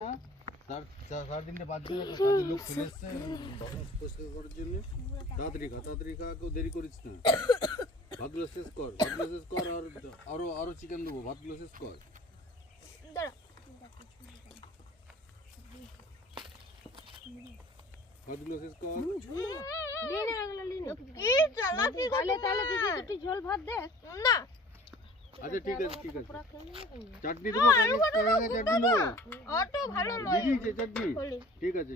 তার দিনটা বাদ দিয়ে কাজের লোক চলে এসছে বাসন পরিষ্কার করার জন্য। তাড়াতাড়ি খা, কেউ দেরি করিস না। ভাতগুলো শেষ কর আর আরো চিকেন দেবো। ভাতগুলো শেষ কর। ভাতগুলো শেষ কর। ঝোল ভাত দে না। আচ্ছা ঠিক আছে চাটনি দেবো। চাটনি দেবো। অটো ভালো নয় দিয়েছে চাটনি। ঠিক আছে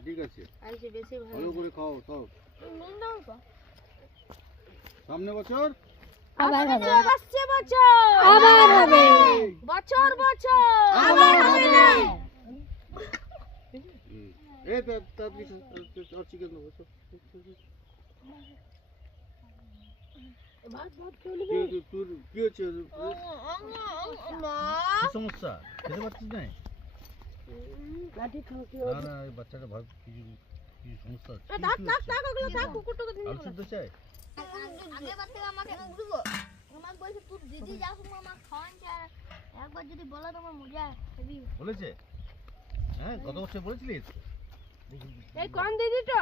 বেশি ভালো করে খাও সব। সামনে বছর আবার হবে, আসছে বছর আবার হবে, বছর আবার হবে না। এই তাড়াতাড়ি আর চিকেন দেবো। তোর কি হচ্ছে? কি সমস্যা? খেতে পারছিস না? না এই বাচ্চাটা ভাব কিছু সমস্যা হচ্ছে। আলু সিদ্ধ চাই? বলেছে? হ্যাঁ গত বছর বলেছিলিস? এই কোন দিদি তো?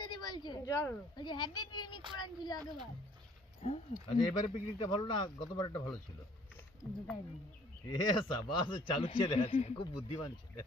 দিদি বলছে ওই যে হ্যাপি পিকনিক করান ছিল আগেবার। আচ্ছা এবারে পিকনিকটা ভালো না গতবার একটা ভালো ছিল? এ সাবাস চালু ছেলে আছে, খুব বুদ্ধিমান ছেলে।